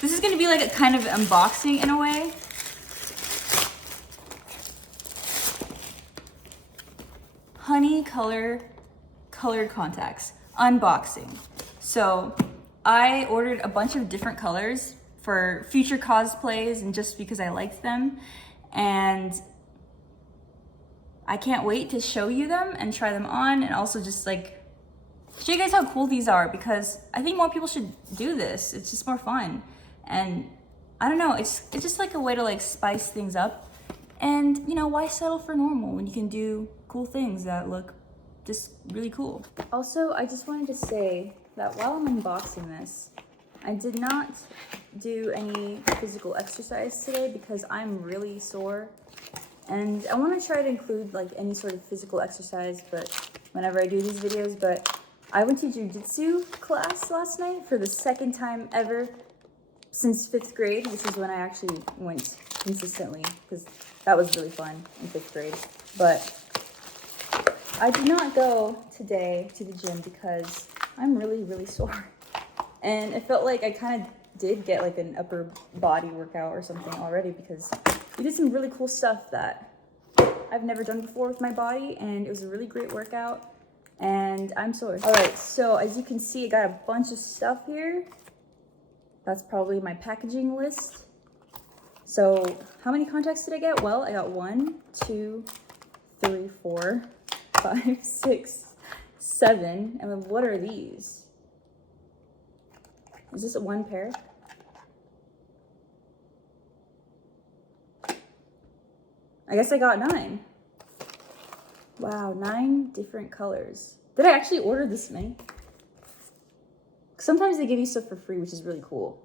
This is gonna be like a kind of unboxing in a way. Honey colored contacts, unboxing. So I ordered a bunch of different colors for future cosplays and just because I liked them. And I can't wait to show you them and try them on, and also just like show you guys how cool these are, because I think more people should do this. It's just more fun. And I don't know, it's just like a way to like spice things up. And you know, why settle for normal when you can do cool things that look just really cool? Also, I just wanted to say that while I'm unboxing this, I did not do any physical exercise today because I'm really sore. And I want to try to include like any sort of physical exercise, but whenever I do these videos, but I went to jiu-jitsu class last night for the second time ever since 5th grade, which is when I actually went consistently, because that was really fun in 5th grade. But I did not go today to the gym because I'm really, really sore. And it felt like I kind of did get like an upper body workout or something already, because we did some really cool stuff that I've never done before with my body, and it was a really great workout, and I'm sore. All right, so as you can see, I got a bunch of stuff here. That's probably my packaging list. So how many contacts did I get? Well, I got 1, 2, 3, 4, 5, 6, 7. And then what are these? Is this one pair? I guess I got 9. Wow, 9 different colors. Did I actually order this many? Sometimes they give you stuff for free, which is really cool.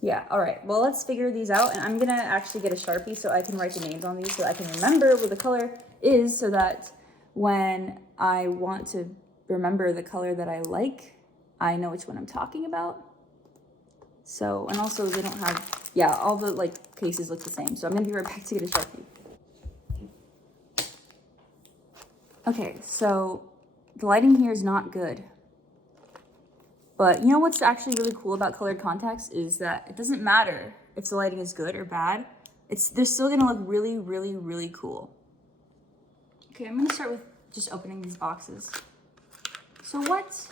Yeah, all right, well, let's figure these out. And I'm gonna actually get a Sharpie so I can write the names on these so I can remember what the color is, so that when I want to remember the color that I like, I know which one I'm talking about. So, and also they don't have, yeah, all the like cases look the same. So I'm gonna be right back to get a Sharpie. Okay, so the lighting here is not good. But you know what's actually really cool about colored contacts is that it doesn't matter if the lighting is good or bad. They're still gonna look really, really, really cool. Okay, I'm gonna start with just opening these boxes. So what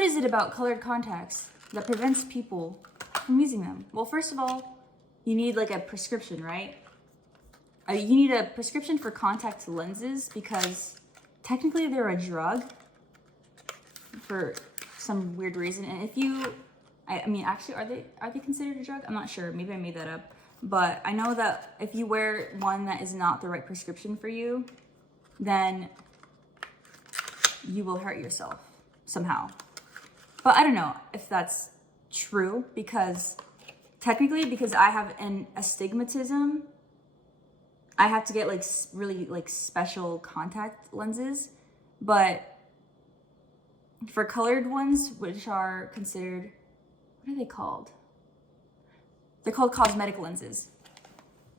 is it about colored contacts that prevents people from using them? Well, first of all, you need like a prescription, right? You need a prescription for contact lenses because technically they're a drug for some weird reason. And if you, I mean, actually, are they considered a drug? I'm not sure. Maybe I made that up. But I know that if you wear one that is not the right prescription for you, then you will hurt yourself somehow. But I don't know if that's true, because technically, because I have an astigmatism, I have to get like really like special contact lenses. But for colored ones, which are considered, what are they called? They're called cosmetic lenses.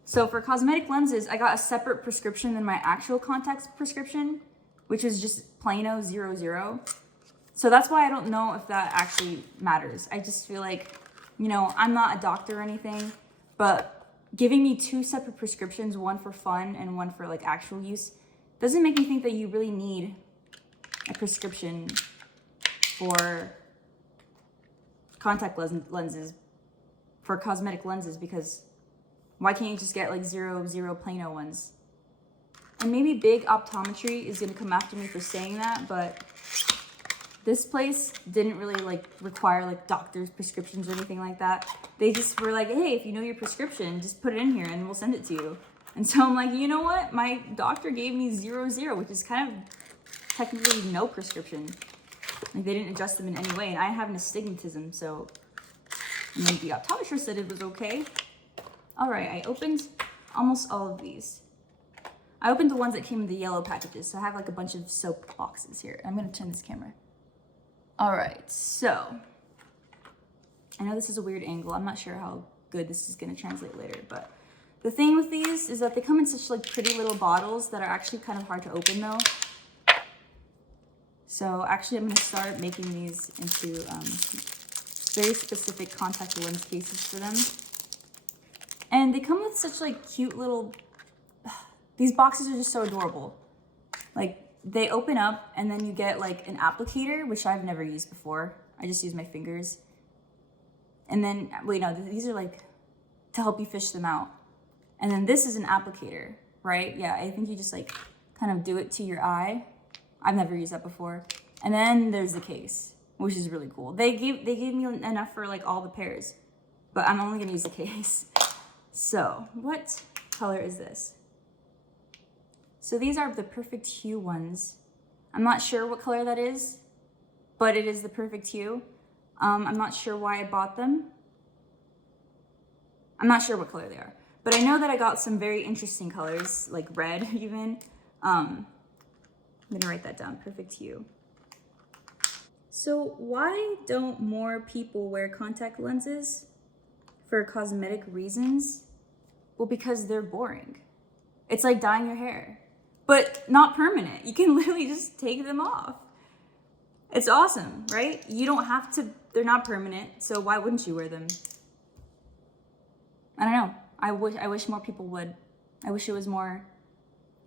So for cosmetic lenses, I got a separate prescription than my actual contacts prescription, which is just Plano 00. So that's why I don't know if that actually matters. I just feel like, you know, I'm not a doctor or anything, but giving me 2 separate prescriptions, one for fun and one for like actual use, doesn't make me think that you really need a prescription for contact lenses, for cosmetic lenses, because why can't you just get like 00 Plano ones? And maybe Big Optometry is gonna come after me for saying that, but this place didn't really like require like doctor's prescriptions or anything like that. They just were like, hey, if you know your prescription, just put it in here and we'll send it to you. And so I'm like, you know what? My doctor gave me 00, which is kind of technically no prescription. Like they didn't adjust them in any way, and I have an astigmatism, so the optometrist said it was okay. All right, I opened almost all of these. I opened the ones that came in the yellow packages, so I have like a bunch of soap boxes here. I'm gonna turn this camera. All right, so I know this is a weird angle. I'm not sure how good this is gonna translate later, but the thing with these is that they come in such like pretty little bottles that are actually kind of hard to open though. So actually I'm gonna start making these into very specific contact lens cases for them. And they come with such like cute little, these boxes are just so adorable. Like they open up and then you get like an applicator, which I've never used before. I just use my fingers. And then, wait, no, these are like to help you fish them out. And then this is an applicator, right? Yeah, I think you just like kind of do it to your eye. I've never used that before. And then there's the case, which is really cool. They gave me enough for like all the pairs, but I'm only gonna use the case. So what color is this? So these are the perfect hue ones. I'm not sure what color that is, but it is the perfect hue. I'm not sure why I bought them. I'm not sure what color they are, but I know that I got some very interesting colors, like red even. I'm gonna write that down, perfect hue. So why don't more people wear contact lenses for cosmetic reasons? Well, because they're boring. It's like dyeing your hair, but not permanent. You can literally just take them off. It's awesome, right? You don't have to, they're not permanent, so why wouldn't you wear them? I don't know. I wish more people would. I wish it was more,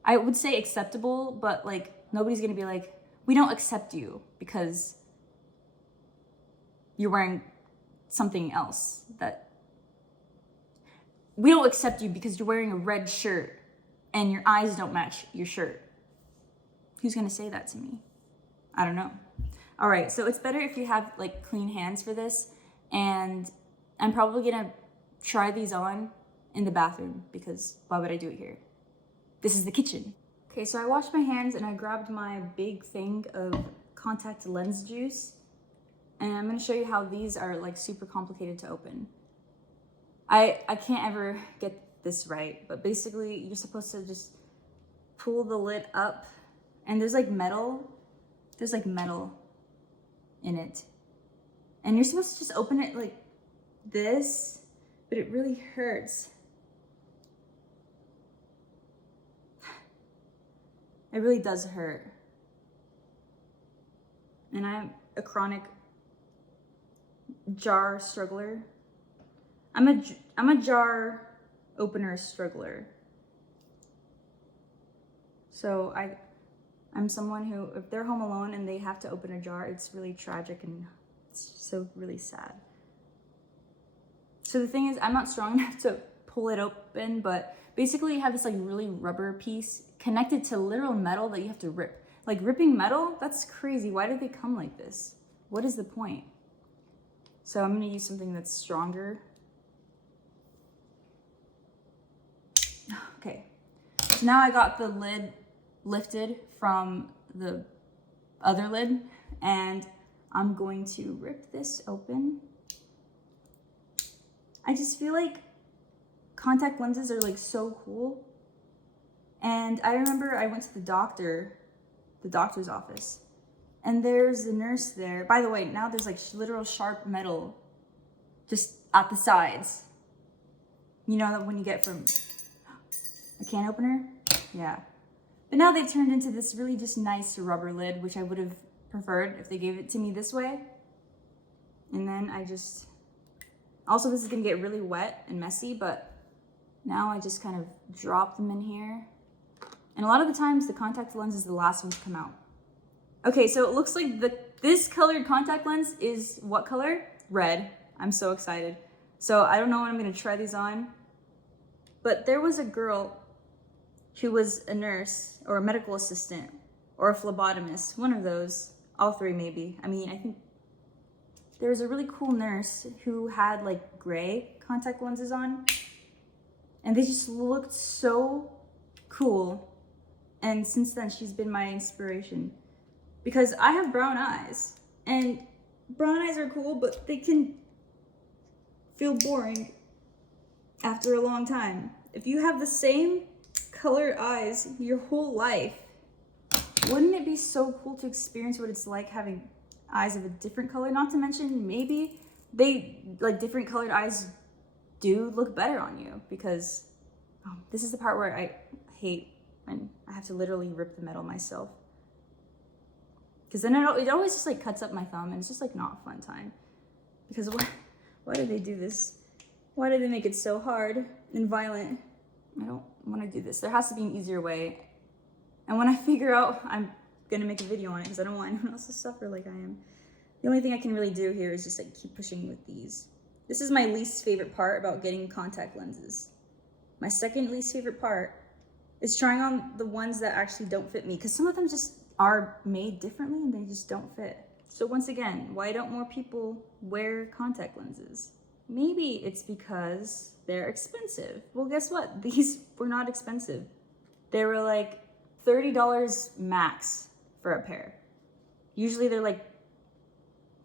I would say acceptable, but like nobody's gonna be like, we don't accept you because you're wearing something else. That we don't accept you because you're wearing a red shirt and your eyes don't match your shirt. Who's gonna say that to me? I don't know. All right, so it's better if you have like clean hands for this, and I'm probably gonna try these on in the bathroom because why would I do it here? This is the kitchen. Okay, so I washed my hands and I grabbed my big thing of contact lens juice, and I'm gonna show you how these are like super complicated to open. I can't ever get this right, but basically you're supposed to just pull the lid up, and there's like metal in it. And you're supposed to just open it like this, but it really hurts. It really does hurt. And I'm a chronic jar struggler. I'm a jar opener struggler. So I'm someone who, if they're home alone and they have to open a jar, it's really tragic and it's so really sad. So the thing is, I'm not strong enough to pull it open, but basically you have this like really rubber piece connected to literal metal that you have to rip. Like ripping metal, that's crazy. Why do they come like this? What is the point? So I'm gonna use something that's stronger. Okay, so now I got the lid lifted from the other lid, and I'm going to rip this open. I just feel like contact lenses are like so cool. And I remember I went to the doctor's office, and there's a nurse there. By the way, now there's like literal sharp metal just at the sides. You know that when you get from a can opener? Yeah. But now they've turned into this really just nice rubber lid, which I would have preferred if they gave it to me this way. And then also this is gonna get really wet and messy, but now I just kind of drop them in here. And a lot of the times the contact lens is the last one to come out. Okay, so it looks like this colored contact lens is what color? Red. I'm so excited. So I don't know when I'm gonna try these on, but there was a girl who was a nurse or a medical assistant or a phlebotomist, one of those, all three maybe. I mean, I think there was a really cool nurse who had like gray contact lenses on, and they just looked so cool. And since then, she's been my inspiration because I have brown eyes, and brown eyes are cool, but they can feel boring after a long time. If you have the same colored eyes your whole life, wouldn't it be so cool to experience what it's like having eyes of a different color? Not to mention, maybe different colored eyes do look better on you, because this is the part where I hate when I have to literally rip the metal myself, because then it always just like cuts up my thumb, and it's just like not a fun time. Because why did they do this? Why did they make it so hard and violent? I don't want to do this. There has to be an easier way. And when I figure out, I'm gonna make a video on it because I don't want anyone else to suffer like I am. The only thing I can really do here is just like keep pushing with these. This is my least favorite part about getting contact lenses. My second least favorite part is trying on the ones that actually don't fit me, because some of them just are made differently and they just don't fit. So once again, why don't more people wear contact lenses? Maybe it's because they're expensive. Well, guess what? These were not expensive. They were like $30 max for a pair. Usually they're like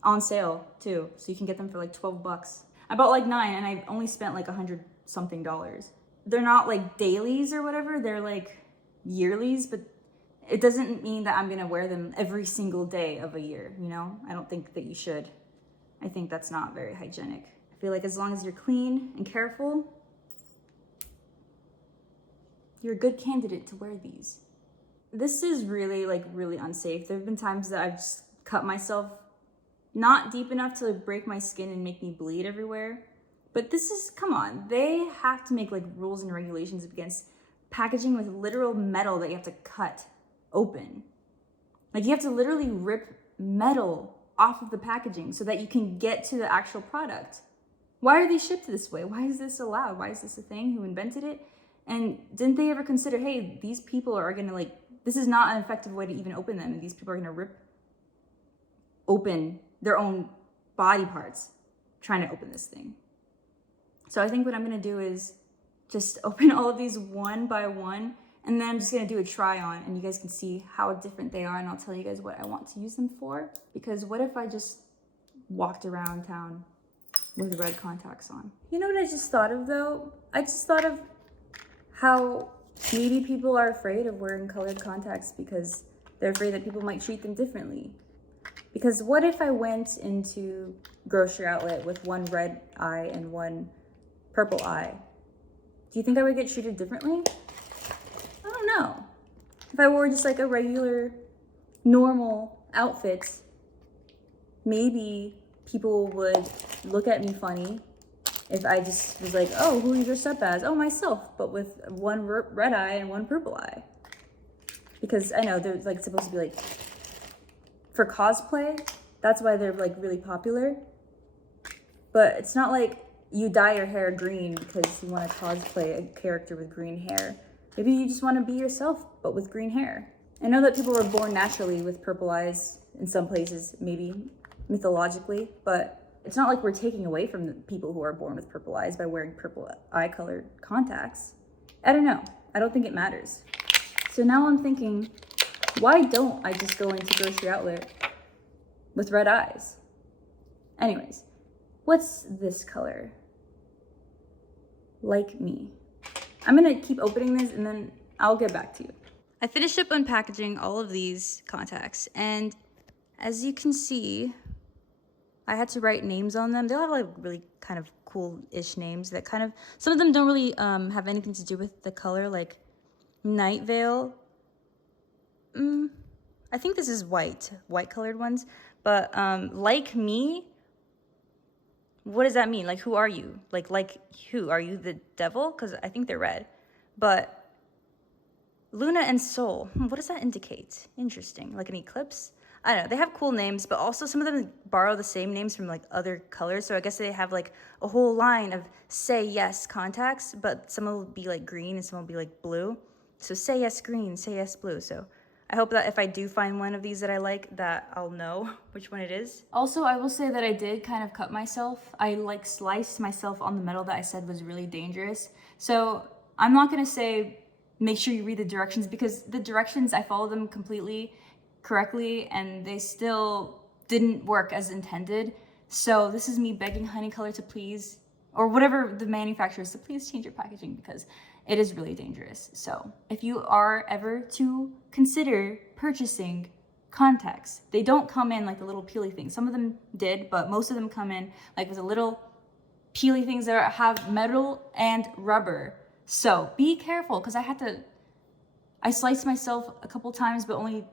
on sale too, so you can get them for like 12 bucks. I bought like 9 and I only spent like $100 something. They're not like dailies or whatever, they're like yearlies, but it doesn't mean that I'm gonna wear them every single day of a year, you know? I don't think that you should. I think that's not very hygienic. I feel like as long as you're clean and careful, you're a good candidate to wear these. This is really unsafe. There have been times that I've just cut myself, not deep enough to break my skin and make me bleed everywhere. But this is, come on, they have to make like rules and regulations against packaging with literal metal that you have to cut open. Like you have to literally rip metal off of the packaging so that you can get to the actual product. Why are they shipped this way? Why is this allowed? Why is this a thing? Who invented it? And didn't they ever consider, hey, these people are gonna like, this is not an effective way to even open them, and these people are gonna rip open their own body parts trying to open this thing. So I think what I'm gonna do is just open all of these one by one, and then I'm just gonna do a try on, and you guys can see how different they are, and I'll tell you guys what I want to use them for. Because what if I just walked around town with red contacts on? You know what I just thought of though? I just thought of how maybe people are afraid of wearing colored contacts because they're afraid that people might treat them differently. Because what if I went into grocery outlet with one red eye and one purple eye? Do you think I would get treated differently? I don't know. If I wore just like a regular, normal outfit, maybe people would look at me funny if I just was like, oh, who are you dressed up as? Oh, myself, but with one red eye and one purple eye. Because I know they're like supposed to be like, for cosplay, that's why they're like really popular. But it's not like you dye your hair green because you want to cosplay a character with green hair. Maybe you just want to be yourself, but with green hair. I know that people were born naturally with purple eyes in some places, maybe mythologically, but it's not like we're taking away from the people who are born with purple eyes by wearing purple eye colored contacts. I don't know. I don't think it matters. So now I'm thinking, why don't I just go into grocery outlet with red eyes? Anyways, what's this color? Like me. I'm gonna keep opening this and then I'll get back to you. I finished up unpackaging all of these contacts, and as you can see, I had to write names on them. They all have like really kind of cool-ish names that kind of, some of them don't really have anything to do with the color, like Night Veil. I think this is white colored ones, but like me, what does that mean? Like, who are you? Like who? Are you the devil? Because I think they're red. But Luna and Soul, what does that indicate? Interesting, like an eclipse? I don't know, they have cool names, but also some of them borrow the same names from like other colors. So I guess they have like a whole line of Say Yes contacts, but some will be like green and some will be like blue. So Say Yes green, Say Yes blue. So I hope that if I do find one of these that I like, that I'll know which one it is. Also, I will say that I did kind of cut myself. I like sliced myself on the metal that I said was really dangerous. So I'm not gonna say make sure you read the directions, because the directions, I followed them completely correctly and they still didn't work as intended. So this is me begging Honeycolor to please, or whatever the manufacturers, to please change your packaging, because it is really dangerous. So if you are ever to consider purchasing contacts, they don't come in like the little peely things. Some of them did, but most of them come in like with the little peely things that have metal and rubber. So be careful, because I sliced myself a couple times, but only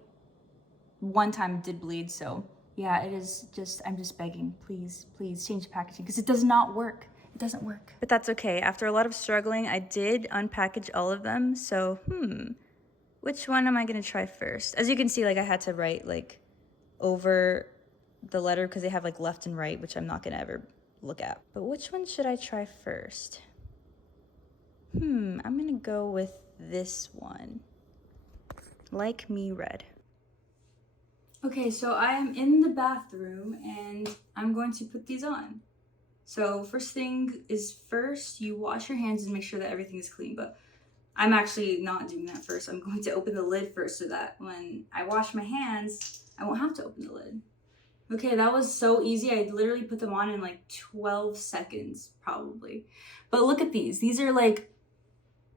one time did bleed. So Yeah, it is just, I'm just begging, please, please change the packaging because it does not work. It doesn't work. But that's okay. After a lot of struggling, I did unpackage all of them. So, which one am I gonna try first? As you can see, like I had to write like over the letter because they have like left and right, which I'm not gonna ever look at. But which one should I try first? I'm gonna go with this one. Like Me Red. Okay, so I am in the bathroom and I'm going to put these on. So first thing is first, you wash your hands and make sure that everything is clean, but I'm actually not doing that first. I'm going to open the lid first so that when I wash my hands, I won't have to open the lid. Okay, that was so easy. I literally put them on in like 12 seconds, probably. But look at these. These are like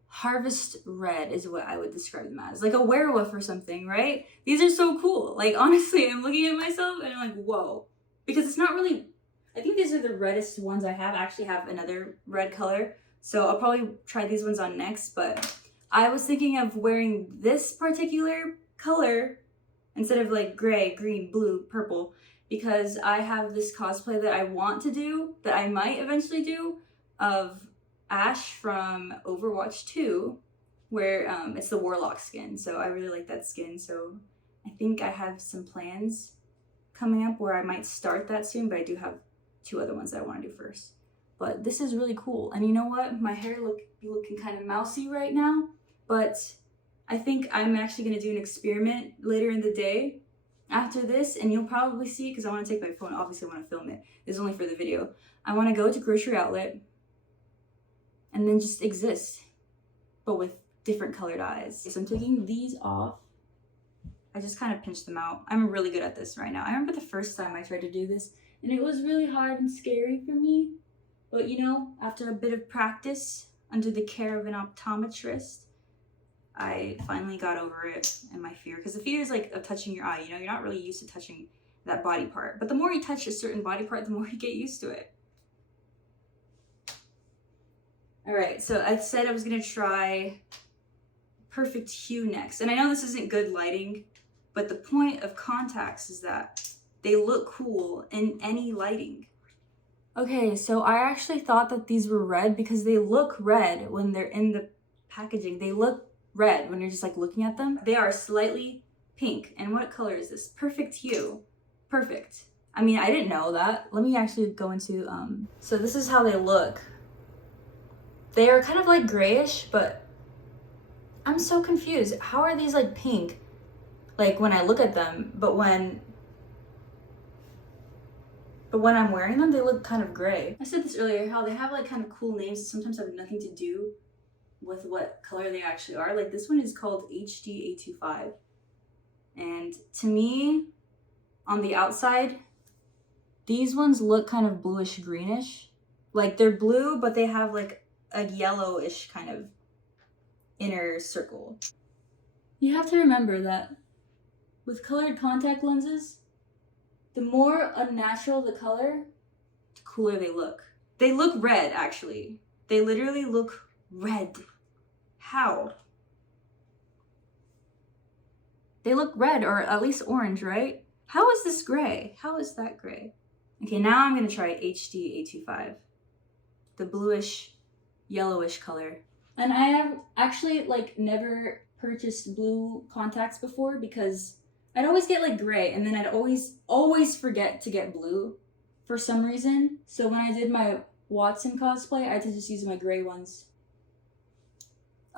harvest red is what I would describe them as. Like a werewolf or something, right? These are so cool. Like honestly, I'm looking at myself and I'm like, whoa. Because it's not really, I think these are the reddest ones I have. I actually have another red color. So I'll probably try these ones on next. But I was thinking of wearing this particular color instead of like gray, green, blue, purple. Because I have this cosplay that I want to do, that I might eventually do, of Ash from Overwatch 2, where it's the Warlock skin. So I really like that skin. So I think I have some plans coming up where I might start that soon, but I do have 2 other ones that I want to do first. But this is really cool. And you know what? My hair be looking kind of mousy right now, but I think I'm actually going to do an experiment later in the day after this, and you'll probably see it because I want to take my phone. Obviously, I want to film it. This is only for the video. I want to go to grocery outlet and then just exist, but with different colored eyes. So I'm taking these off. I just kind of pinched them out. I'm really good at this right now. I remember the first time I tried to do this, and it was really hard and scary for me. But you know, after a bit of practice under the care of an optometrist, I finally got over it and my fear. Because the fear is like of touching your eye. You know, you're not really used to touching that body part. But the more you touch a certain body part, the more you get used to it. All right, so I said I was gonna try Perfect Hue next. And I know this isn't good lighting, but the point of contacts is that they look cool in any lighting. Okay, so I actually thought that these were red because they look red when they're in the packaging. They look red when you're just like looking at them. They are slightly pink. And what color is this? Perfect Hue. Perfect. I mean, I didn't know that. Let me actually go into, so this is how they look. They are kind of like grayish, but I'm so confused. How are these like pink? Like when I look at them, but when I'm wearing them, they look kind of gray. I said this earlier, how they have like kind of cool names that sometimes have nothing to do with what color they actually are. Like this one is called HD825. And to me, on the outside, these ones look kind of bluish greenish. Like they're blue, but they have like a yellowish kind of inner circle. You have to remember that with colored contact lenses, the more unnatural the color, the cooler they look. They look red, actually. They literally look red. How? They look red, or at least orange, right? How is this gray? How is that gray? Okay, now I'm gonna try HD825. The bluish, yellowish color. And I have actually like never purchased blue contacts before because I'd always get like gray and then I'd always forget to get blue for some reason. So when I did my Watson cosplay, I had to just use my gray ones.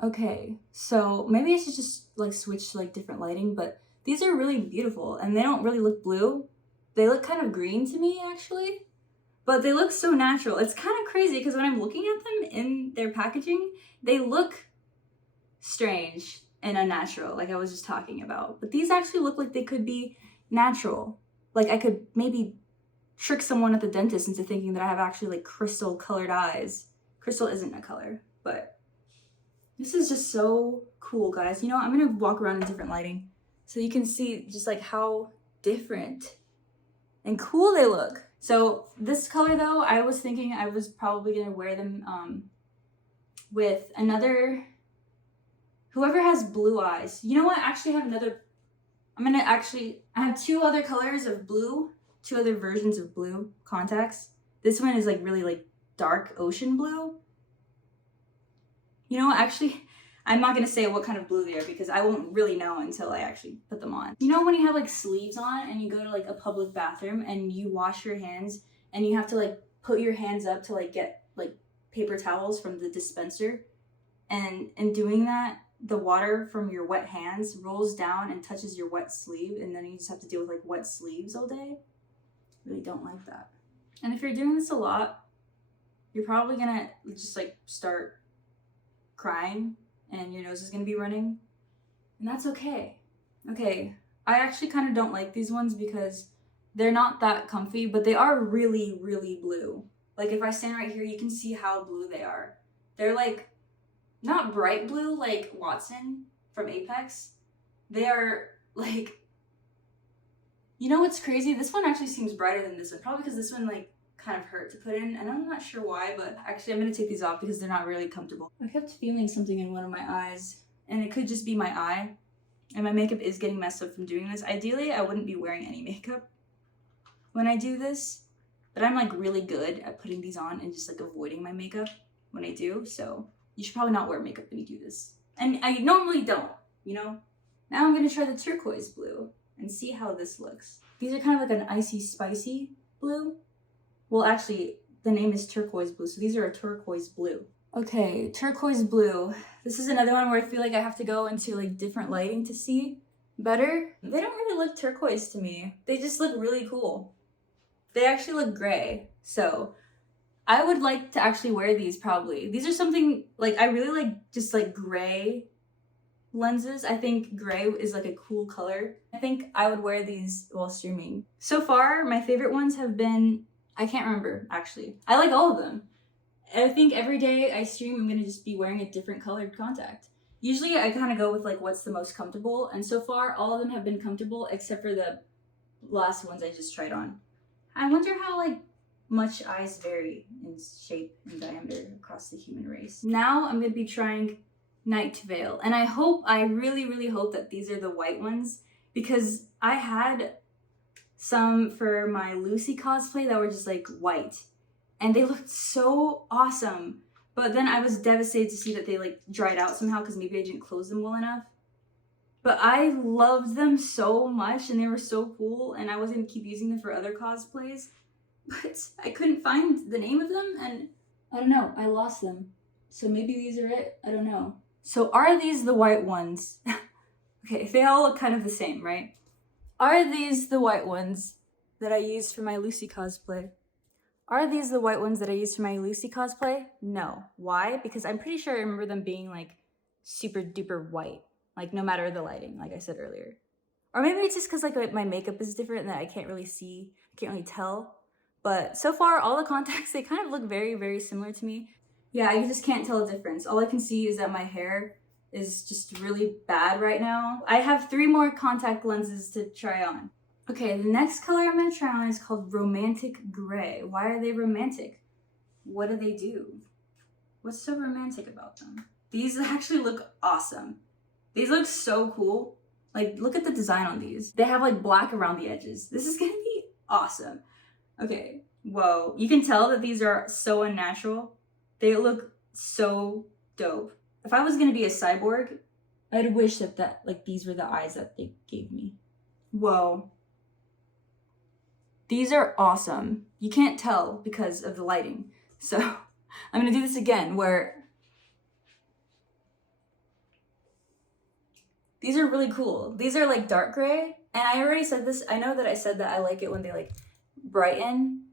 Okay, so maybe I should just like switch to like different lighting, but these are really beautiful and they don't really look blue. They look kind of green to me actually, but they look so natural. It's kind of crazy because when I'm looking at them in their packaging, they look strange and unnatural, like I was just talking about. But these actually look like they could be natural. Like I could maybe trick someone at the dentist into thinking that I have actually like crystal colored eyes. Crystal isn't a color, but this is just so cool, guys. You know, I'm gonna walk around in different lighting so you can see just like how different and cool they look. So this color though, I was thinking I was probably gonna wear them with another, whoever has blue eyes. You know what? I actually have another I have two other colors of blue, two other versions of blue contacts. This one is like really like dark ocean blue. You know, actually, I'm not gonna say what kind of blue they are because I won't really know until I actually put them on. You know when you have like sleeves on and you go to like a public bathroom and you wash your hands and you have to like put your hands up to like get like paper towels from the dispenser, and in doing that, the water from your wet hands rolls down and touches your wet sleeve, and then you just have to deal with like wet sleeves all day. Really don't like that. And if you're doing this a lot, you're probably gonna just like start crying and your nose is gonna be running, and that's okay. Okay, I actually kind of don't like these ones because they're not that comfy, but they are really, really blue. Like if I stand right here, you can see how blue they are. They're like not bright blue like Watson from Apex. They are like, you know what's crazy? This one actually seems brighter than this one, probably because this one like kind of hurt to put in, and I'm not sure why, but actually I'm gonna take these off because they're not really comfortable. I kept feeling something in one of my eyes, and it could just be my eye, and my makeup is getting messed up from doing this. Ideally, I wouldn't be wearing any makeup when I do this, but I'm like really good at putting these on and just like avoiding my makeup when I do, so you should probably not wear makeup when you do this. And I normally don't, you know? Now I'm gonna try the turquoise blue and see how this looks. These are kind of like an icy spicy blue. Well, actually, the name is turquoise blue, so these are a turquoise blue. Okay, turquoise blue. This is another one where I feel like I have to go into like different lighting to see better. They don't really look turquoise to me. They just look really cool. They actually look gray, so I would like to actually wear these probably. These are something like I really like just like gray lenses. I think gray is like a cool color. I think I would wear these while streaming. So far, my favorite ones have been, I can't remember actually. I like all of them. I think every day I stream, I'm gonna just be wearing a different colored contact. Usually I kind of go with like what's the most comfortable, and so far all of them have been comfortable except for the last ones I just tried on. I wonder how like much eyes vary in shape and diameter across the human race. Now I'm gonna be trying Night Veil, and I really, really hope that these are the white ones, because I had some for my Lucy cosplay that were just like white, and they looked so awesome. But then I was devastated to see that they like dried out somehow because maybe I didn't close them well enough. But I loved them so much and they were so cool, and I was gonna keep using them for other cosplays, but I couldn't find the name of them, and I don't know, I lost them. So maybe these are it, I don't know. So are these the white ones? Okay, they all look kind of the same, right? Are these the white ones that I used for my Lucy cosplay? Are these the white ones that I used for my Lucy cosplay? No. Why? Because I'm pretty sure I remember them being like super duper white, like no matter the lighting, like I said earlier. Or maybe it's just because like my makeup is different and that I can't really see, can't really tell. But so far, all the contacts, they kind of look very, very similar to me. Yeah, I just can't tell a difference. All I can see is that my hair is just really bad right now. I have 3 more contact lenses to try on. Okay, the next color I'm gonna try on is called Romantic Gray. Why are they romantic? What do they do? What's so romantic about them? These actually look awesome. These look so cool. Like, look at the design on these. They have like black around the edges. This is gonna be awesome. Okay, whoa. You can tell that these are so unnatural. They look so dope. If I was gonna be a cyborg, I'd wish that like these were the eyes that they gave me. Whoa. These are awesome. You can't tell because of the lighting. So I'm gonna do this again where these are really cool. These are like dark gray, and I already said this. I know that I said that I like it when they like brighten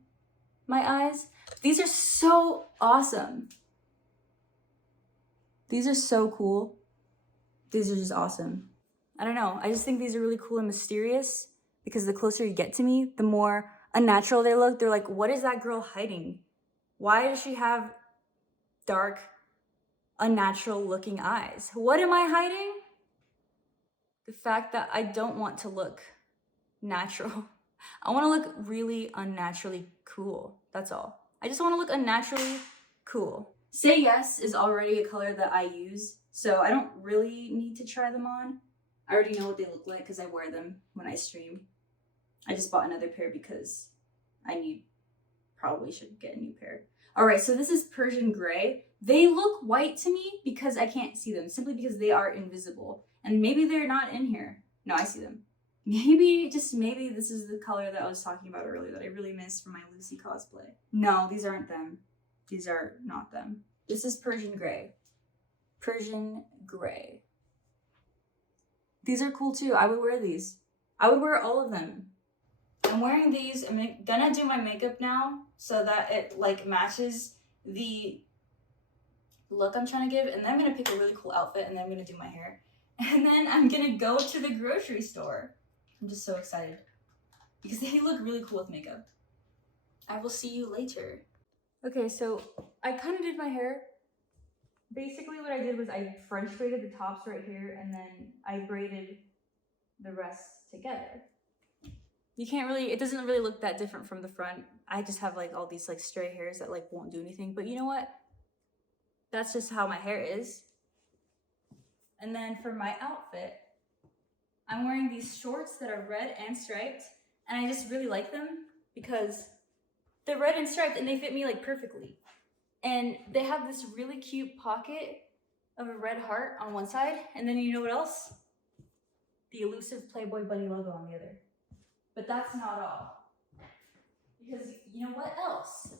my eyes. These are so awesome. These are so cool. These are just awesome. I don't know. I just think these are really cool and mysterious because the closer you get to me, the more unnatural they look. They're like, what is that girl hiding? Why does she have dark, unnatural looking eyes? What am I hiding? The fact that I don't want to look natural. I want to look really unnaturally cool. That's all. I just want to look unnaturally cool. Say Yes is already a color that I use, so I don't really need to try them on. I already know what they look like because I wear them when I stream. I just bought another pair because probably should get a new pair. All right, so this is Persian gray. They look white to me because I can't see them, simply because they are invisible. And maybe they're not in here. No, I see them. Maybe, just maybe this is the color that I was talking about earlier that I really missed from my Lucy cosplay. No, these aren't them. These are not them. This is Persian gray. Persian gray. These are cool too. I would wear these. I would wear all of them. I'm wearing these. I'm gonna do my makeup now so that it like matches the look I'm trying to give, and then I'm gonna pick a really cool outfit, and then I'm gonna do my hair, and then I'm gonna go to the grocery store. I'm just so excited because they look really cool with makeup. I will see you later. Okay, so I kind of did my hair. Basically what I did was I French braided the tops right here, and then I braided the rest together. You can't really, it doesn't really look that different from the front. I just have like all these like stray hairs that like won't do anything, but you know what? That's just how my hair is. And then for my outfit, I'm wearing these shorts that are red and striped, and I just really like them because they're red and striped and they fit me like perfectly. And they have this really cute pocket of a red heart on one side, and then you know what else? The elusive Playboy bunny logo on the other. But that's not all. Because you know what else?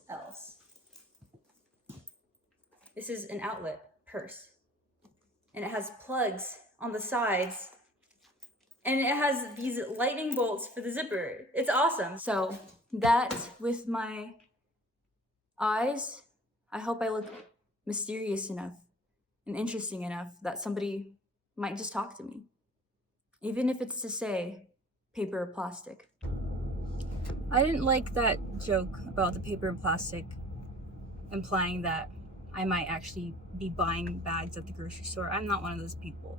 This is an outlet purse. And it has plugs on the sides. And it has these lightning bolts for the zipper. It's awesome. So that with my eyes, I hope I look mysterious enough and interesting enough that somebody might just talk to me. Even if it's to say, paper or plastic. I didn't like that joke about the paper and plastic, implying that I might actually be buying bags at the grocery store. I'm not one of those people.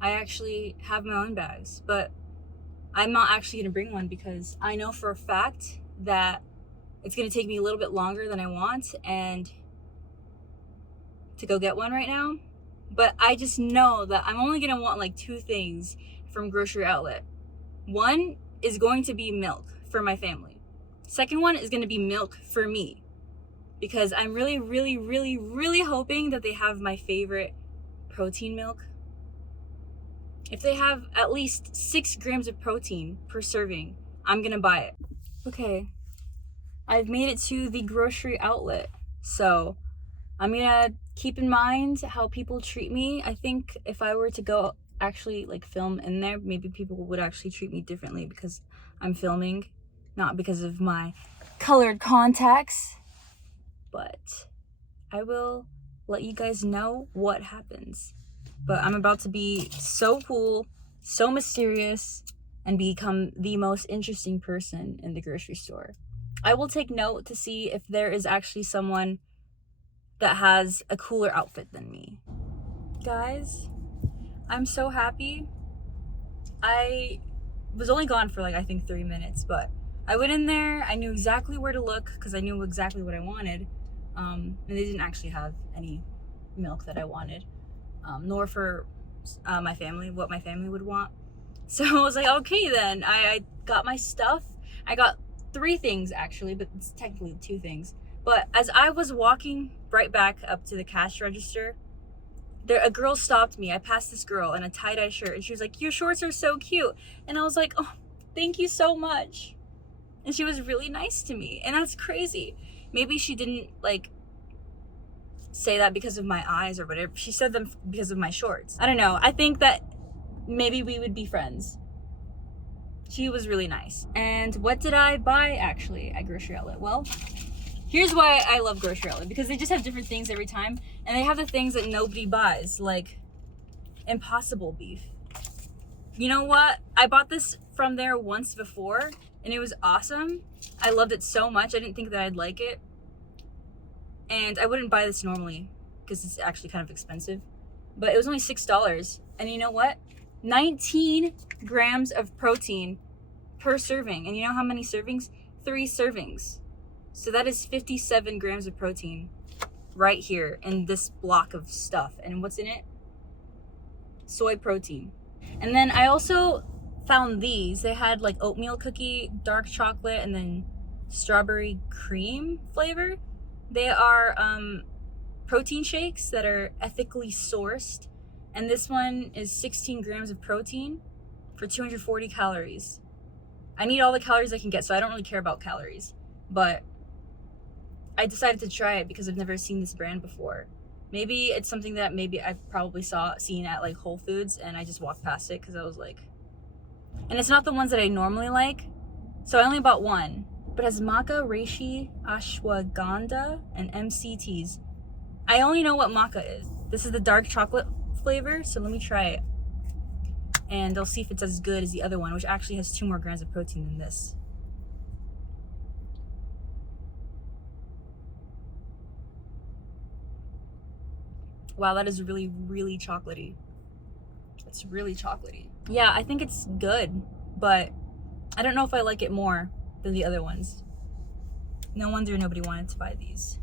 I actually have my own bags, but I'm not actually gonna bring one because I know for a fact that it's gonna take me a little bit longer than I want and to go get one right now. But I just know that I'm only gonna want like 2 things from grocery outlet. One is going to be milk for my family. Second one is going to be milk for me because I'm really, really, really, really hoping that they have my favorite protein milk. If they have at least 6 grams of protein per serving, I'm going to buy it. Okay, I've made it to the grocery outlet. So I'm going to keep in mind how people treat me. I think if I were to go actually like film in there, maybe people would actually treat me differently because I'm filming, not because of my colored contacts. But I will let you guys know what happens. But I'm about to be so cool, so mysterious, and become the most interesting person in the grocery store. I will take note to see if there is actually someone that has a cooler outfit than me. Guys, I'm so happy. I was only gone for like, I think 3 minutes, but I went in there, I knew exactly where to look because I knew exactly what I wanted. And they didn't actually have any milk that I wanted, nor for my family, what my family would want. So I was like, okay then, I got my stuff. I got 3 things actually, but it's technically 2 things. But as I was walking right back up to the cash register, a girl stopped me. I passed this girl in a tie-dye shirt and she was like, your shorts are so cute. And I was like, oh, thank you so much. And she was really nice to me. And that's crazy. Maybe she didn't like say that because of my eyes or whatever. She said them because of my shorts. I don't know. I think that maybe we would be friends. She was really nice. And what did I buy actually at grocery outlet? Well, here's why I love grocery outlet, because they just have different things every time, and they have the things that nobody buys, like Impossible beef. You know what? I bought this from there once before, and it was awesome. I loved it so much. I didn't think that I'd like it, and I wouldn't buy this normally because it's actually kind of expensive, but it was only $6. And you know what? 19 grams of protein per serving. And you know how many servings? 3 servings. So that is 57 grams of protein right here in this block of stuff. And what's in it? Soy protein. And then I also found these. They had like oatmeal cookie, dark chocolate, and then strawberry cream flavor. They are protein shakes that are ethically sourced. And this one is 16 grams of protein for 240 calories. I need all the calories I can get, so I don't really care about calories. But I decided to try it because I've never seen this brand before. Maybe it's something that maybe I've probably seen at like Whole Foods and I just walked past it because I was like, and it's not the ones that I normally like. So I only bought one, but it has maca, reishi, ashwagandha, and MCTs. I only know what maca is. This is the dark chocolate flavor, so let me try it. And I'll see if it's as good as the other one, which actually has 2 more grams of protein than this. Wow, that is really, really chocolatey. It's really chocolatey. Yeah, I think it's good, but I don't know if I like it more than the other ones. No wonder nobody wanted to buy these.